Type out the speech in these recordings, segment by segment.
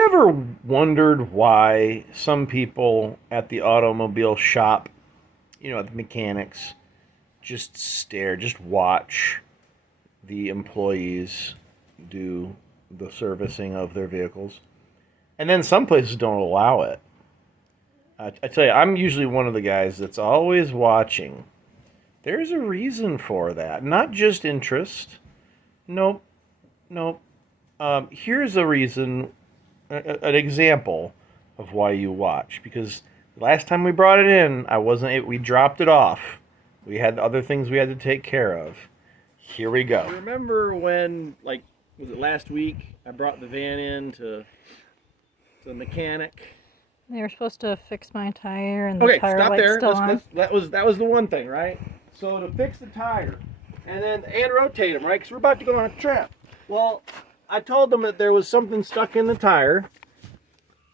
you ever wondered why some people at the automobile shop, at the mechanics, just stare, just watch the employees do the servicing of their vehicles? And then some places don't allow it. I tell you, I'm usually one of the guys that's always watching. There's a reason for that. Not just interest. Nope. Here's a reason, an example of why you watch. Because last time we brought it in, we dropped it off. We had other things we had to take care of. Here we go. Remember when, was it last week, I brought the van in to the mechanic? They were supposed to fix my tire, and the tire light's still on. That was the one thing, right? So to fix the tire, and rotate them, right? Because we're about to go on a trip. Well, I told them that there was something stuck in the tire,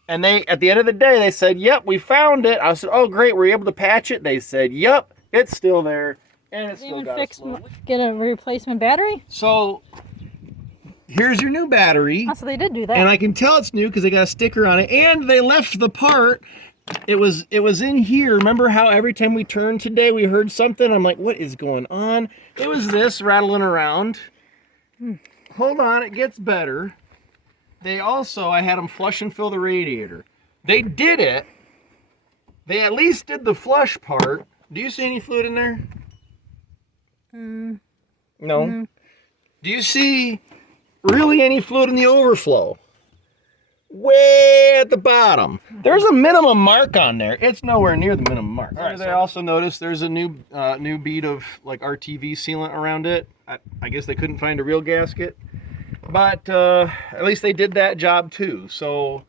and at the end of the day, they said, "Yep, we found it." I said, "Oh, great, were you able to patch it?" They said, "Yep, it's still there, and it's still got get a replacement battery." So here's your new battery. Oh, so they did do that. And I can tell it's new because they got a sticker on it. And they left the part. It was in here. Remember how every time we turned today, we heard something? I'm like, what is going on? It was this rattling around. Hold on, it gets better. I had them flush and fill the radiator. They did it. They at least did the flush part. Do you see any fluid in there? No. Do you see really any fluid in the overflow? Way at the bottom. There's a minimum mark on there. It's nowhere near the minimum mark. All right, I also noticed there's a new bead of RTV sealant around it. I guess they couldn't find a real gasket, but at least they did that job too. So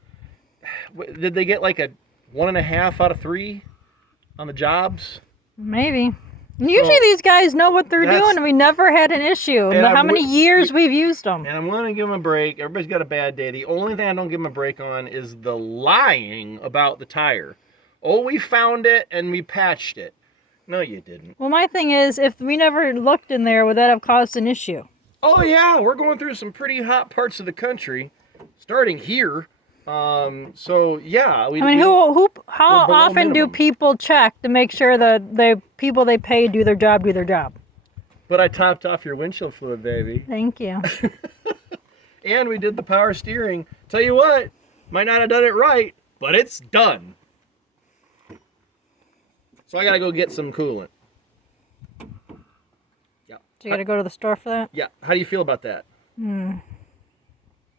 did they get like a 1.5 out of 3 on the jobs? Maybe. Usually these guys know what they're doing, and we never had an issue. How many years we've used them. And I'm going to give them a break. Everybody's got a bad day. The only thing I don't give them a break on is the lying about the tire. Oh, we found it and we patched it. No, you didn't. Well, my thing is, if we never looked in there, would that have caused an issue? Oh, yeah. We're going through some pretty hot parts of the country, starting here. So yeah, how often do people check to make sure that the people they pay do their job? But I topped off your windshield fluid, baby. Thank you. And we did the power steering. Tell you what, might not have done it right, but it's done. So I gotta go get some coolant. Yeah. So you gotta go to the store for that? Yeah. How do you feel about that? That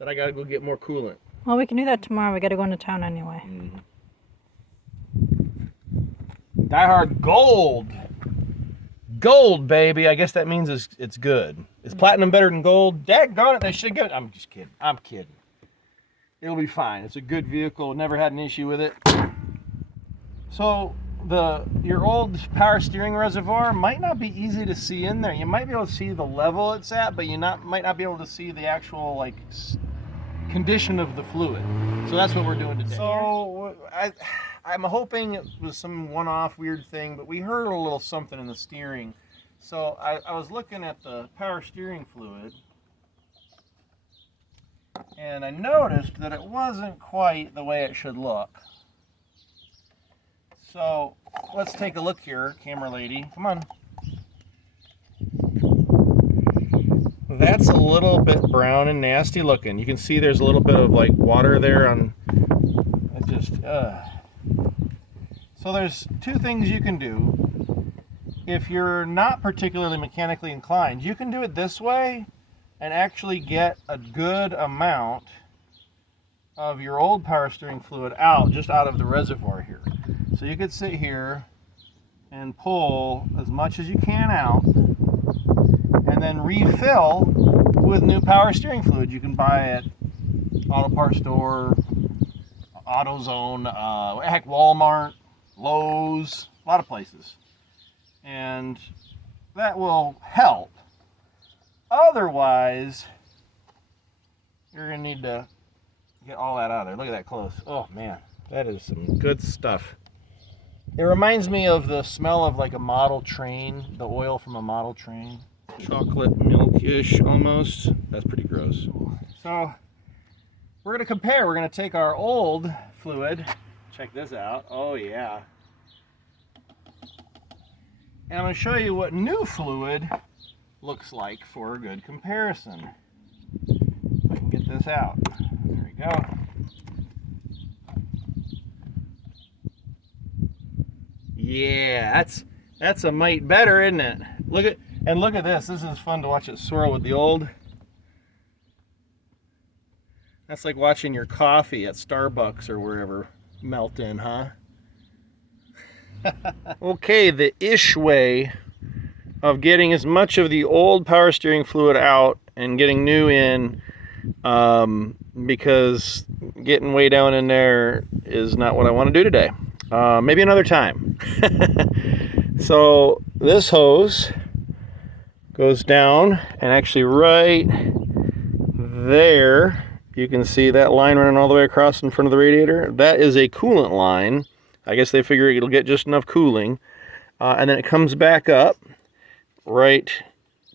I gotta go get more coolant. Well, we can do that tomorrow. We got to go into town anyway. Die Hard Gold. Gold, baby. I guess that means it's good. Is platinum better than gold? Daggone it, they should get it. I'm just kidding. I'm kidding. It'll be fine. It's a good vehicle. Never had an issue with it. So your old power steering reservoir might not be easy to see in there. You might be able to see the level it's at, but might not be able to see the actual condition of the fluid. So that's what we're doing today. So I'm hoping it was some one-off weird thing, but we heard a little something in the steering. So I was looking at the power steering fluid, and I noticed that it wasn't quite the way it should look. So let's take a look here, camera lady. Come on. That's a little bit brown and nasty looking. You can see there's a little bit of water there on it. So there's two things you can do. If you're not particularly mechanically inclined, you can do it this way and actually get a good amount of your old power steering fluid just out of the reservoir here. So you could sit here and pull as much as you can out, and then refill with new power steering fluid. You can buy at auto parts store, AutoZone, Walmart, Lowe's, a lot of places. And that will help. Otherwise, you're going to need to get all that out of there. Look at that close. Oh man, that is some good stuff. It reminds me of the smell of a model train, the oil from a model train. Chocolate milk-ish almost. That's pretty gross. So we're going to compare. We're going to take our old fluid. Check this out. Oh, yeah. And I'm going to show you what new fluid looks like for a good comparison. If I can get this out. There we go. Yeah, that's a mite better, isn't it? Look at this. This is fun to watch it swirl with the old. That's like watching your coffee at Starbucks or wherever melt in, huh? Okay, the ish way of getting as much of the old power steering fluid out and getting new in, because getting way down in there is not what I want to do today. Maybe another time. So this hose goes down, and actually right there you can see that line running all the way across in front of the radiator. That is a coolant line. I guess they figure it'll get just enough cooling, and then it comes back up right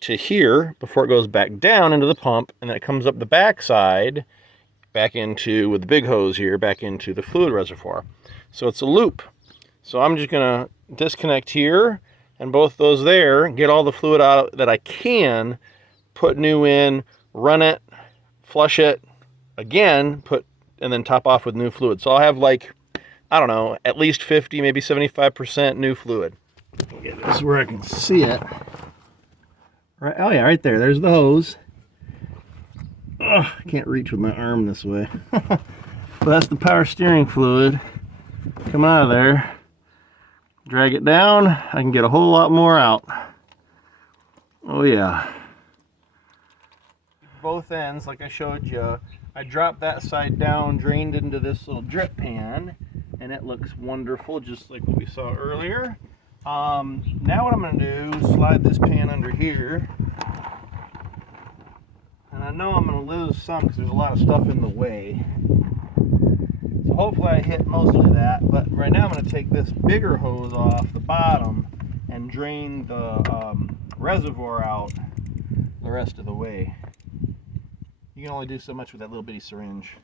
to here before it goes back down into the pump, and then it comes up the back side back into, with the big hose here, back into the fluid reservoir. So it's a loop. So I'm just gonna disconnect here and both those there, get all the fluid out that I can, put new in, run it, flush it again, and then top off with new fluid. So I'll have, like, I don't know, at least 50, maybe 75% new fluid. Get this where I can see it. Right, oh yeah, right there. There's the hose. Ugh, I can't reach with my arm this way. But that's the power steering fluid. Come out of there. Drag it down. I can get a whole lot more out. Oh yeah. Both ends, like I showed you. I dropped that side down, drained into this little drip pan, and it looks wonderful, just like what we saw earlier. Now what I'm going to do is slide this pan under here. And I know I'm going to lose some because there's a lot of stuff in the way. So hopefully I hit most of that. But right now I'm going to take this bigger hose off the bottom and drain the reservoir out the rest of the way. You can only do so much with that little bitty syringe.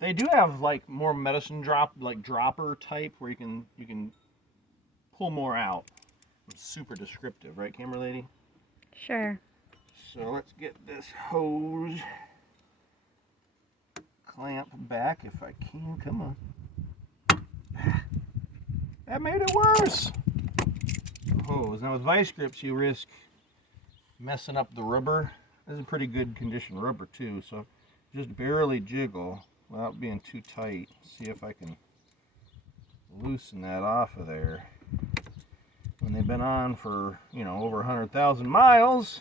They do have like more medicine drop, like dropper type, where you can pull more out. It's super descriptive, right, camera lady? Sure. So let's get this hose clamp back if I can. Come on. That made it worse. Hose. Now with vice grips, you risk messing up the rubber. This is a pretty good condition rubber too, so just barely jiggle without being too tight. See if I can loosen that off of there. When they've been on for, you know, over 100,000 miles,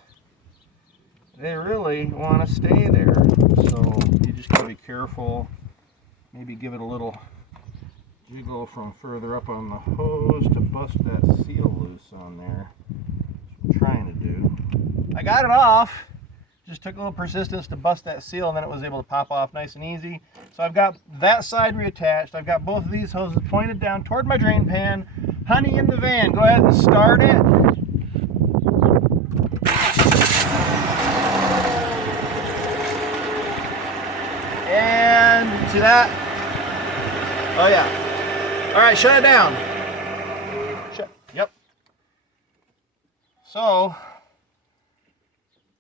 they really want to stay there. So you just gotta be careful. Maybe give it a little jiggle from further up on the hose to bust that seal loose on there. That's what I'm trying to do. I got it off. Just took a little persistence to bust that seal, and then it was able to pop off nice and easy. So I've got that side reattached. I've got both of these hoses pointed down toward my drain pan. Honey in the van, go ahead and start it. And see that? Oh yeah. All right, shut it down. Yep. So,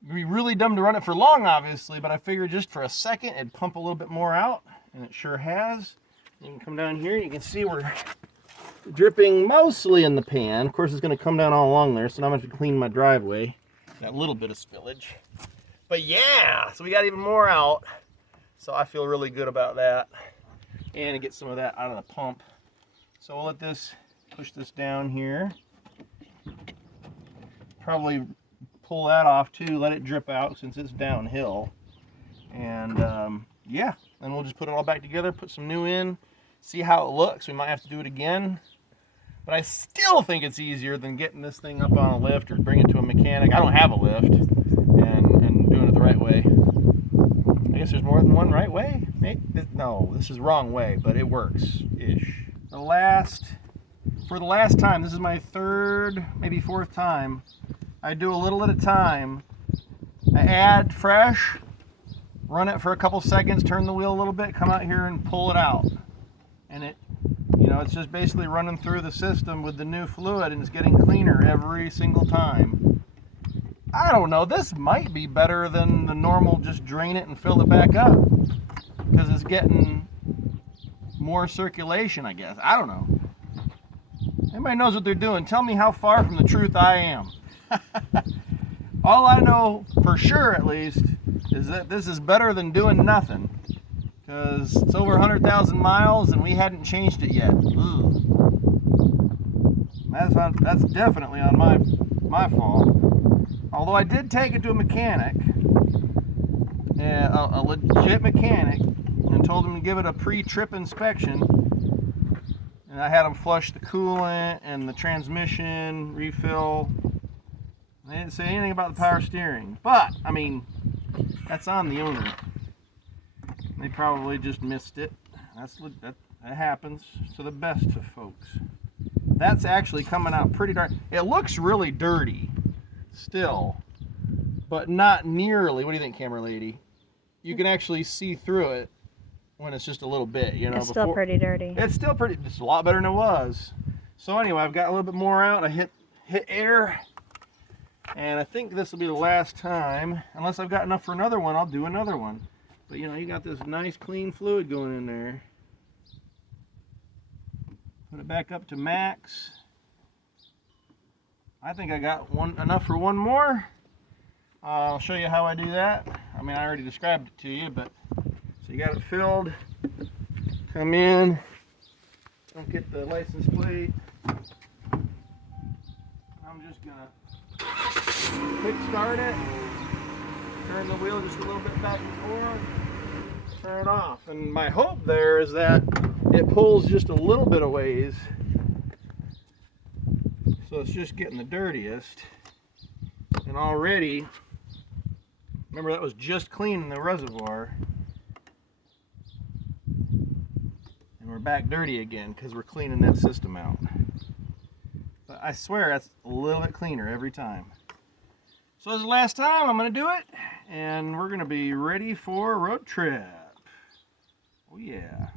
it'd be really dumb to run it for long, obviously, but I figured just for a second it'd pump a little bit more out, and it sure has. You can come down here and you can see we're dripping mostly in the pan. Of course, it's going to come down all along there, so now I'm going to have to clean my driveway. That little bit of spillage. But yeah, so we got even more out. So I feel really good about that. And to get some of that out of the pump. So we'll let this, push this down here. Probably pull that off too, let it drip out since it's downhill. And yeah, then we'll just put it all back together, put some new in, see how it looks. We might have to do it again. But I still think it's easier than getting this thing up on a lift or bring it to a mechanic. I don't have a lift, and doing it the right way. I guess there's more than one right way? No, this is the wrong way, but it works-ish. For the last time, this is my third, maybe fourth time, I do a little at a time. I add fresh, run it for a couple seconds, turn the wheel a little bit, come out here and pull it out. And it, you know, it's just basically running through the system with the new fluid, and it's getting cleaner every single time. I don't know, this might be better than the normal just drain it and fill it back up, because it's getting more circulation, I guess. I don't know. Anybody knows what they're doing, tell me how far from the truth I am. All I know for sure, at least, is that this is better than doing nothing, because it's over 100,000 miles and we hadn't changed it yet. Ugh. That's definitely on my fault. Although I did take it to a mechanic, a legit mechanic, and told him to give it a pre-trip inspection. And I had him flush the coolant and the transmission, refill. They didn't say anything about the power steering. But, I mean, that's on the owner. They probably just missed it. That happens to the best of folks. That's actually coming out pretty dark. It looks really dirty still, but not nearly. What do you think, camera lady? You can actually see through it when it's just a little bit, you know. It's still pretty dirty. It's still pretty. It's a lot better than it was. So anyway, I've got a little bit more out. I hit air, and I think this will be the last time. Unless I've got enough for another one, I'll do another one. But you know, you got this nice clean fluid going in there. Put it back up to max. I think I got enough for one more. I'll show you how I do that. I mean, I already described it to you, but so you got it filled. Come in. Don't get the license plate. I'm just gonna quick start it. Turn the wheel just a little bit back and forth. Turn it off. And my hope there is that it pulls just a little bit of ways. So it's just getting the dirtiest. And already, remember that was just cleaning the reservoir. And we're back dirty again because we're cleaning that system out. But I swear that's a little bit cleaner every time. So this is the last time I'm going to do it. And we're going to be ready for a road trip. Oh yeah.